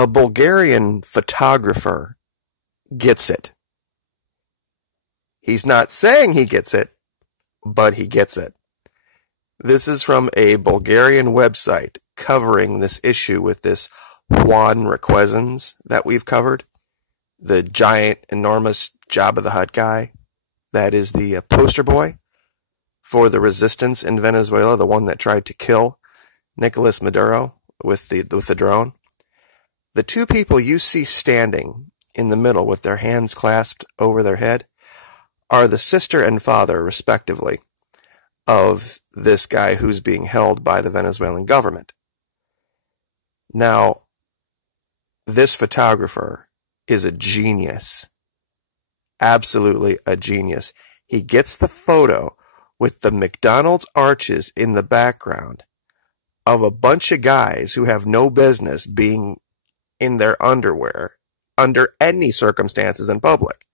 A Bulgarian photographer gets it. He's not saying he gets it, but he gets it. This is from a Bulgarian website covering this issue with this Juan Requesens that we've covered. The giant, enormous Jabba the Hutt guy that is the poster boy for the resistance in Venezuela, the one that tried to kill Nicolas Maduro with the drone. The two people you see standing in the middle with their hands clasped over their head are the sister and father, respectively, of this guy who's being held by the Venezuelan government. Now, this photographer is a genius. Absolutely a genius. He gets the photo with the McDonald's arches in the background of a bunch of guys who have no business being in their underwear under any circumstances in public.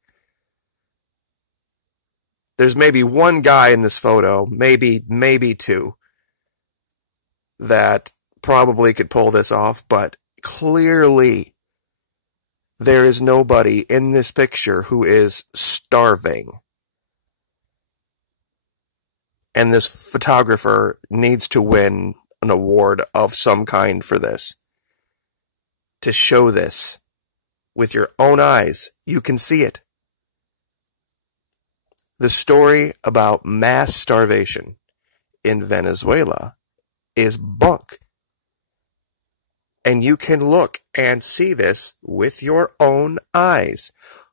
There's maybe one guy in this photo, maybe two, that probably could pull this off, but clearly there is nobody in this picture who is starving. And this photographer needs to win an award of some kind for this. To show this with your own eyes, you can see it. The story about mass starvation in Venezuela is bunk. And you can look and see this with your own eyes.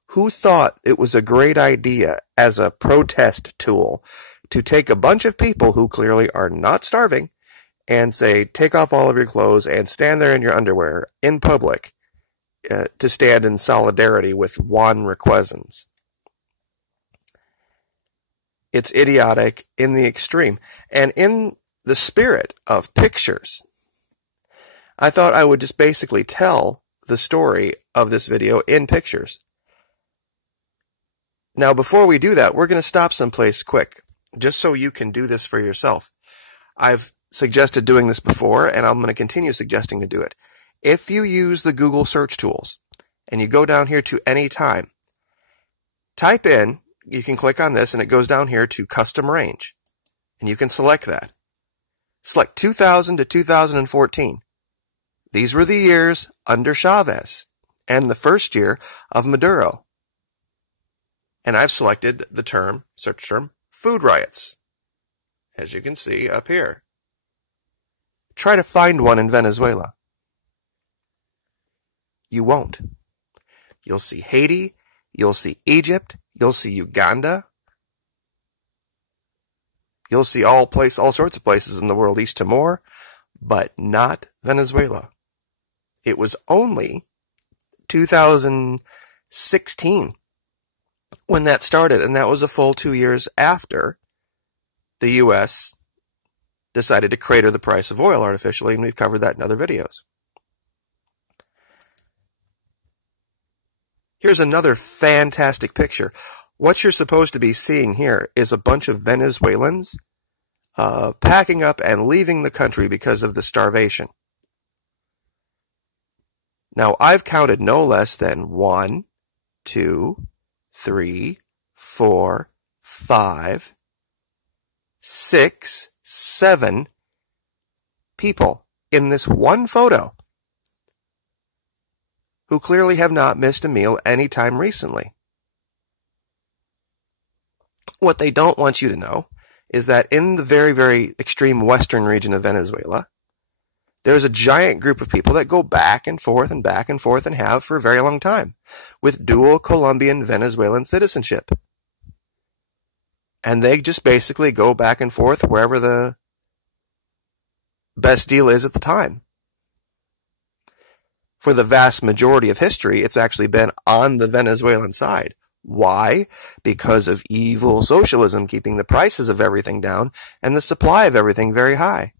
Who thought it was a great idea as a protest tool to take a bunch of people who clearly are not starving and say, take off all of your clothes and stand there in your underwear in public to stand in solidarity with Juan Requesens? It's idiotic in the extreme. And in the spirit of pictures, I thought I would just basically tell the story of this video in pictures. Now, before we do that, we're going to stop someplace quick, just so you can do this for yourself. I've suggested doing this before, and I'm going to continue suggesting to do it. If you use the Google search tools, and you go down here to any time, type in, you can click on this, and it goes down here to custom range, and you can select that. Select 2000 to 2014. These were the years under Chavez, and the first year of Maduro. And I've selected the term, search term, food riots, as you can see up here. Try to find one in Venezuela. You won't. You'll see Haiti, you'll see Egypt, you'll see Uganda, you'll see all sorts of places in the world, East Timor, but not Venezuela. It was only 2016 when that started, and that was a full 2 years after the U.S. decided to crater the price of oil artificially, and we've covered that in other videos. Here's another fantastic picture. What you're supposed to be seeing here is a bunch of Venezuelans packing up and leaving the country because of the starvation. Now, I've counted no less than 1, 2, 3, 4, 5, 6, 7 people in this one photo who clearly have not missed a meal any time recently. What they don't want you to know is that in the very, very extreme western region of Venezuela, there's a giant group of people that go back and forth and have for a very long time with dual Colombian Venezuelan citizenship. And they just basically go back and forth wherever the best deal is at the time. For the vast majority of history, it's actually been on the Venezuelan side. Why? Because of evil socialism keeping the prices of everything down and the supply of everything very high.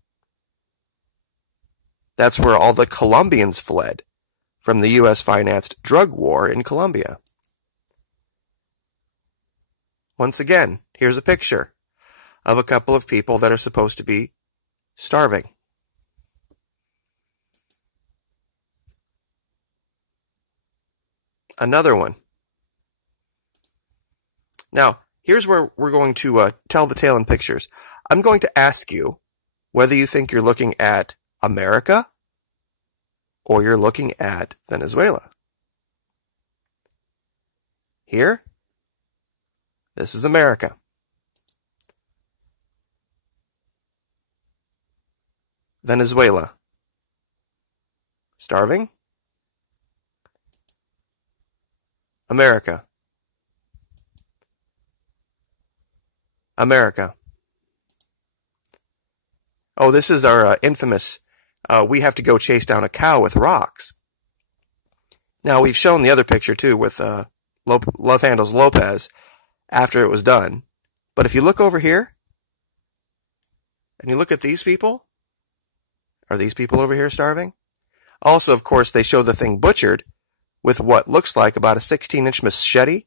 That's where all the Colombians fled from the U.S.-financed drug war in Colombia. Once again, here's a picture of a couple of people that are supposed to be starving. Another one. Now, here's where we're going to tell the tale in pictures. I'm going to ask you whether you think you're looking at America or you're looking at Venezuela. Here, this is America. Venezuela. Starving. America. America. Oh, this is our infamous, we have to go chase down a cow with rocks. Now, we've shown the other picture, too, with Love Handles Lopez after it was done. But if you look over here, and you look at these people, are these people over here starving? Also, of course, they show the thing butchered with what looks like about a 16-inch machete.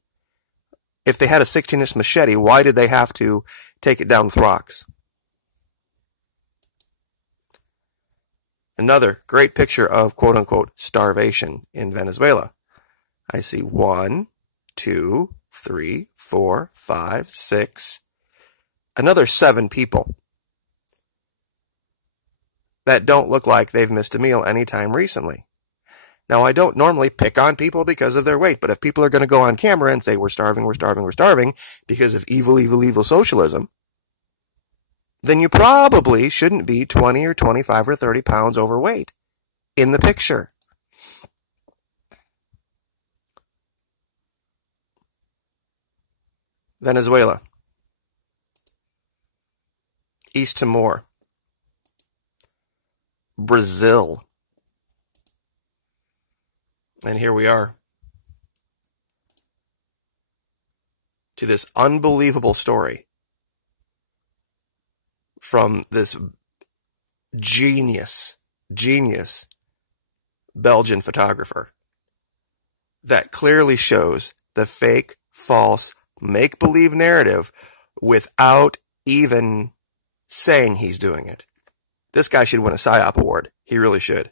If they had a 16-inch machete, why did they have to take it down with rocks? Another great picture of quote-unquote starvation in Venezuela. I see 1, 2, 3, 4, 5, 6, another 7 people that don't look like they've missed a meal anytime recently. Now, I don't normally pick on people because of their weight, but if people are going to go on camera and say we're starving, we're starving, we're starving because of evil, evil, evil socialism, then you probably shouldn't be 20 or 25 or 30 pounds overweight in the picture. Venezuela. East Timor. Brazil. And here we are. To this unbelievable story from this genius Belgian photographer that clearly shows the fake, false, make-believe narrative without even saying he's doing it. This guy should win a PSYOP award. He really should.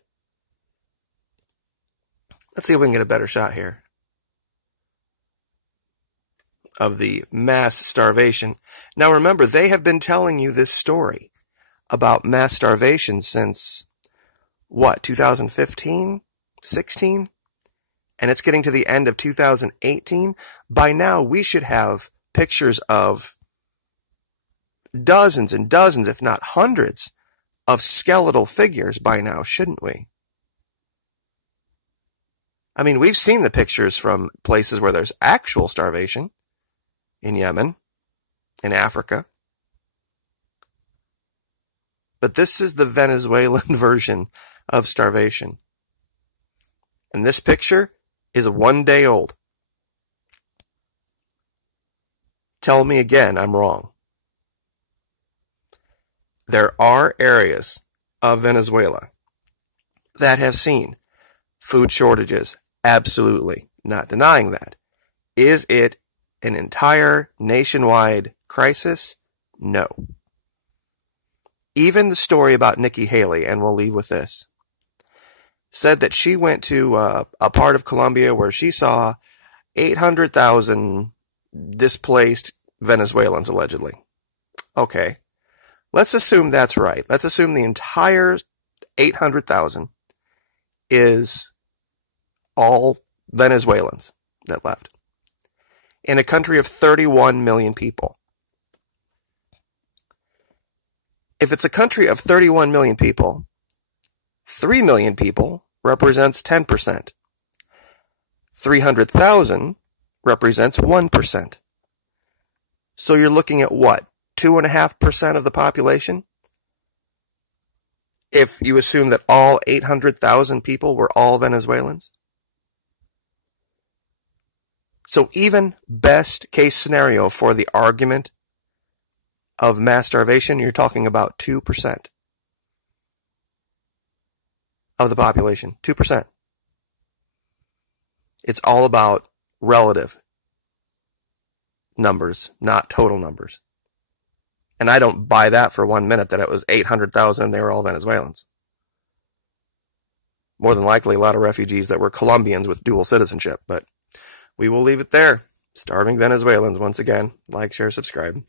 Let's see if we can get a better shot here of the mass starvation. Now remember, they have been telling you this story about mass starvation since, what, 2015? 16? And it's getting to the end of 2018. By now, we should have pictures of dozens and dozens, if not hundreds, of skeletal figures by now, shouldn't we? I mean, we've seen the pictures from places where there's actual starvation. In Yemen, in Africa. But this is the Venezuelan version of starvation. And this picture is 1 day old. Tell me again I'm wrong. There are areas of Venezuela that have seen food shortages. Absolutely. Not denying that. Is it an entire nationwide crisis? No. Even the story about Nikki Haley, and we'll leave with this, said that she went to a part of Colombia where she saw 800,000 displaced Venezuelans, allegedly. Okay. Let's assume that's right. Let's assume the entire 800,000 is all Venezuelans that left. In a country of 31 million people. If it's a country of 31 million people, 3 million people represents 10%. 300,000 represents 1%. So you're looking at what? 2.5% of the population? If you assume that all 800,000 people were all Venezuelans? So even best case scenario for the argument of mass starvation, you're talking about 2% of the population. 2%. It's all about relative numbers, not total numbers. And I don't buy that for 1 minute that it was 800,000 and they were all Venezuelans. More than likely a lot of refugees that were Colombians with dual citizenship, but we will leave it there. Starving Venezuelans once again. Like, share, subscribe.